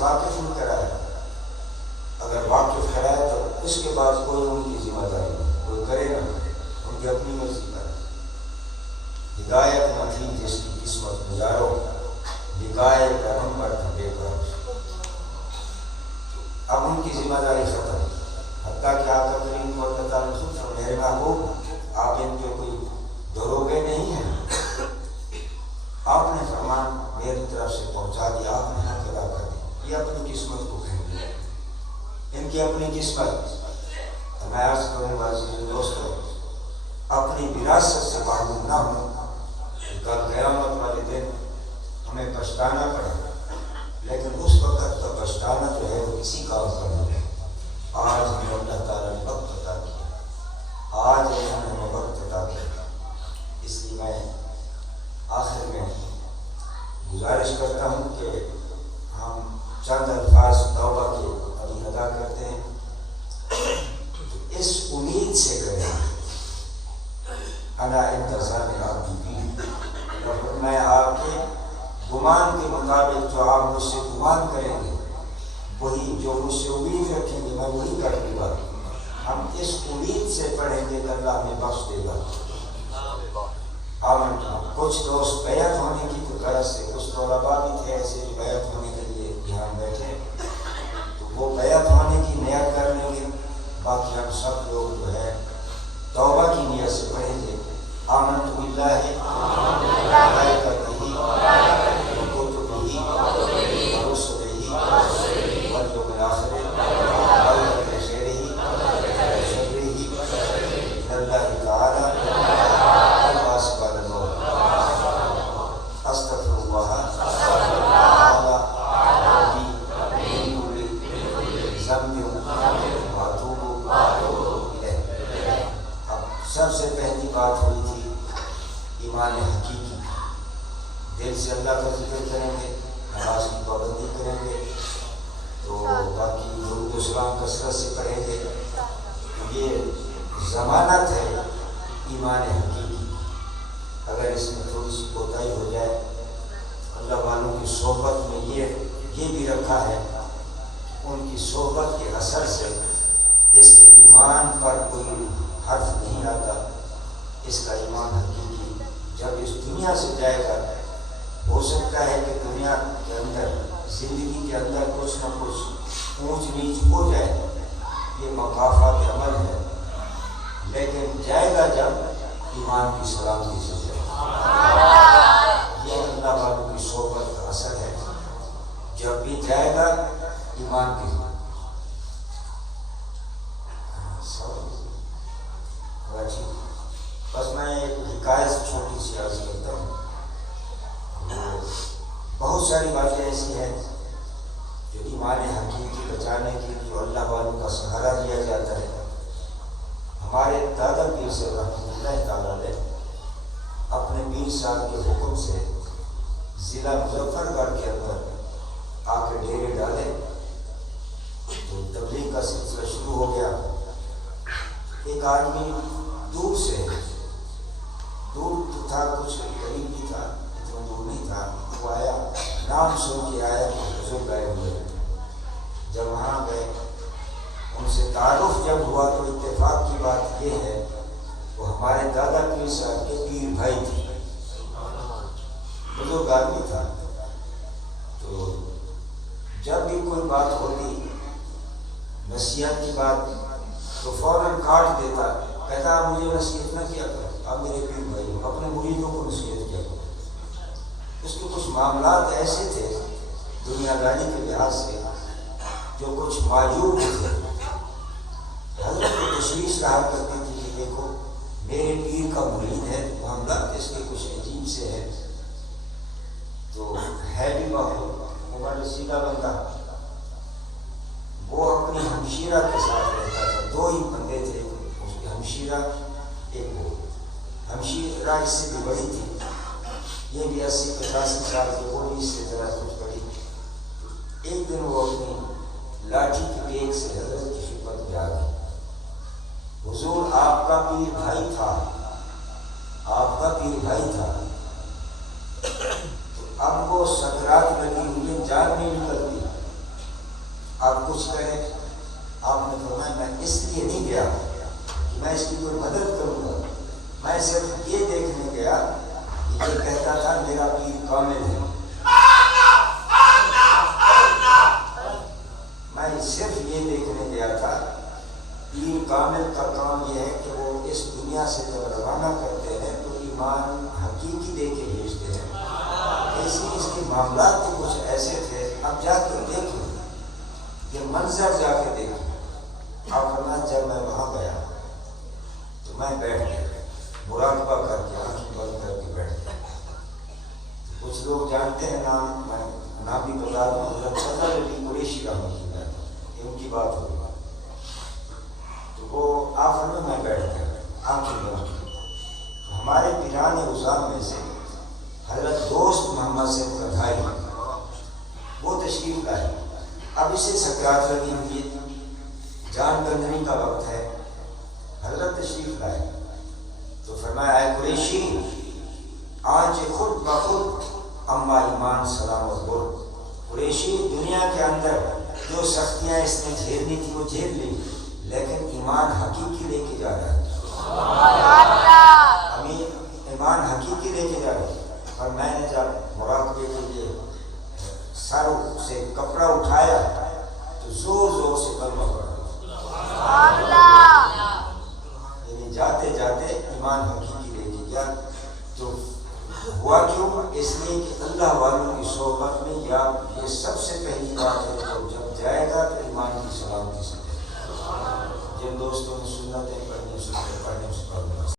واقف نہیں کرایا. اگر واقف کرایا تو اس کے بعد کوئی ان کی ذمہ داری نہیں، کوئی کرے نہ کرے، ان کی اپنی مرضی کرے. ہدایت نہ تھی جس کی قسمت گزارو، لکھائے کرم پر تھے بے کار. اب ان کی ذمہ داری ختم. حتیٰ کہ آقا کریم کو اللہ تعالیٰ نے میرے محبوب آپ ان کے کوئی دروگے نہیں ہیں، آپ نے فرمان میری طرف سے پہنچا دیا، آپ نے حق ادا کر دیا. یہ اپنی قسمت کو کہیں گے، ان کی اپنی قسمت. میں عرض کروں گا دوستوں، اپنی وراثت سے معلوم نہ ہو. کل قیامت والے دن ہمیں پچھتانا پڑے، لیکن اس وقت کا پچھتانا جو ہے وہ کسی کام کا نہیں ہے. آج ہمیں اللہ تعالیٰ نے وقت عطا کیا، آج ہمیں وقت عطا کیا. اس لیے میں آخر میں گزارش کرتا ہوں کہ ہم چند الفاظ توبہ کے ابھی ادا کرتے ہیں. اس امید سے کریں انا انتظار آپ کی، میں آپ کے گمان کے مطابق جو آپ مجھ سے گمان کریں گے، وہی جو مجھ سے امید رکھیں گے میں وہی کر دوں گا. ہم اس امید سے پڑھیں گے کہ اللہ ہمیں بخش دے گا. کچھ دوست بیعت ہونے کی تو غرض سے، کچھ طلباء بھی تھے ایسے جو بیعت ہونے کے لیے یہاں بیٹھے، تو وہ بیعت ہونے کی نیت کر لیں گے. باقی ہم سب لوگ جو ہے توبہ کی نیت سے پڑھیں گے. آمنت باللہ وملائکتہ وکتبہ ورسلہ والیوم الآخر والقدر خیرہ وشرہ من اللہ تعالی والواسع للموت. استغفر اللہ تعالی ربی من کل ذنب واتوب الیہ. اب سب سے پہلی بات ہوئی تھی ایمان حقیقی. دل سے اللہ کا ذکر کریں گے، نماز کی پابندی کریں گے، تو باقی درود و سلام کثرت سے پڑھیں گے. یہ ضمانت ہے ایمان حقیقی. اگر اس میں تھوڑی سی کوتاہی ہو جائے، اللہ والوں کی صحبت میں یہ بھی رکھا ہے، ان کی صحبت کے اثر سے اس کے ایمان پر کوئی حرف نہیں آتا. اس کا ایمان حقیقی جب اس دنیا سے جائے گا، ہو سکتا ہے کہ دنیا کے اندر زندگی کے اندر کچھ نہ کچھ اونچ نیچ ہو جائے، یہ مقافات عمل ہے، لیکن جائے گا جب ایمان کی سلامتی سے جائے گا. یہ اللہ والوں کی صحبت کا اثر ہے. جب بھی جائے گا ایمان کی بس میں ایک حکایت چھوٹی سی عرض کرتا ہوں. بہت ساری باتیں ایسی ہیں جو ایمان حقیقی بچانے کے لیے اللہ والوں کا سہارا دیا جاتا ہے. ہمارے دادا پیر سے رحمۃ اللہ تعالیٰ نے اپنے 20 سال کے حکم سے ضلع مظفر گڑھ کے اندر آ کے ڈیرے ڈالے، تو تبلیغ کا سلسلہ شروع ہو گیا. ایک آدمی دور سے، دور تو تھا، کچھ قریب بھی تھا، اتنا دور نہیں تھا، وہ آیا، نام سن کے آیا کہ بزرگ آئے ہوئے. جب وہاں گئے، ان سے تعارف جب ہوا تو اتفاق کی بات یہ ہے وہ ہمارے دادا پیر صاحب کے پیر بھائی تھے. بزرگ آدمی تھا. تو جب بھی کوئی بات ہوتی نصیحت کی بات تو فوراً کاٹ دیتا، کہتا آپ مجھے نصیحت نہ کیا کرو، آپ میرے پیر بھائی ہو، اپنے مریدوں کو نصیحت کیا کرو. اس کے کچھ معاملات ایسے تھے دنیا داری کے لحاظ سے جو کچھ معیوب تھے. حضرت کو تشویش رہا کرتی تھی کہ دیکھو میرے پیر کا مرید ہے، معاملات اس کے کچھ عجیب سے ہے. تو ہے بھی بہت عمر رسیدہ بندہ، وہ اپنی ہمشیرہ کے ساتھ رہتا تھا. 2 ہی بندے تھے، اس کی ہمشیرہ، ایک وہ ہمشیرہ اس سے بھی بڑی تھی، یہ بھی 80-85 سال کی، وہ بھی اس سے ذرا کچھ بڑی. ایک دن وہ اپنی لاٹھی کی ٹیک سے حضرت کی خدمت میں آ گئی. حضور آپ کا پیر بھائی تھا، آپ کا پیر بھائی تھا. تو اب وہ سکرات لگی ہوئی، جان نہیں نکلتی، آپ کچھ کریں. آپ نے فرمایا میں اس لیے نہیں گیا کہ میں اس کی کوئی مدد کروں گا، میں صرف یہ دیکھنے گیا کہ یہ کہتا تھا میرا پیر کامل ہے. میں صرف یہ دیکھنے گیا تھا پیر کامل کا کام یہ ہے کہ وہ اس دنیا سے جب روانہ کرتے ہیں تو ایمان حقیقی دے کے بھیجتے ہیں. ایسی اس کے معاملات تو کچھ ایسے تھے. اب جا کے دیکھیں، یہ منظر جا کے دیکھیں. آپ فرمایا جب میں وہاں گیا تو میں بیٹھ گیا، مراقبہ کر کے آنکھیں بند کر کے بیٹھ گیا. کچھ لوگ جانتے ہیں نام، میں نام بھی بتا دوں، حضرت فضل علی قریشی رحمۃ اللہ علیہ، ان کی بات ہوئی. تو وہ آخر میں بیٹھ گیا آنکھیں بند کی. ہمارے پیران عظام میں سے حضرت دوست محمد سے کدھائی وہ تشریف لائے. اب اسے سکرات لگی ہوئی ہے، جان گندنی کا وقت ہے. حضرت تشریف لائے تو فرمایا اے قریشی، آج خود بخود اما ایمان سلامت ہو. قریشی دنیا کے اندر جو سختیاں اس نے جھیلنی تھی وہ جھیل لی، لیکن ایمان حقیقی لے کے جا رہا ہے. امین ایمان حقیقی لے کے جا رہا ہے. اور میں نے جب مراقبے کے لیے سر سے کپڑا اٹھایا تو زور زور سے کلمہ پڑھا، یعنی جاتے جاتے ایمان حقیقی لے کے گیا. تو ہوا کیوں؟ اس لیے کہ اللہ والوں کی صحبت میں یا یہ سب سے پہلی بات ہے کہ جب جائے گا تو ایمان کی سلامتی سے. جن دوستوں نے سنتیں پڑھنی پڑھنے اس پر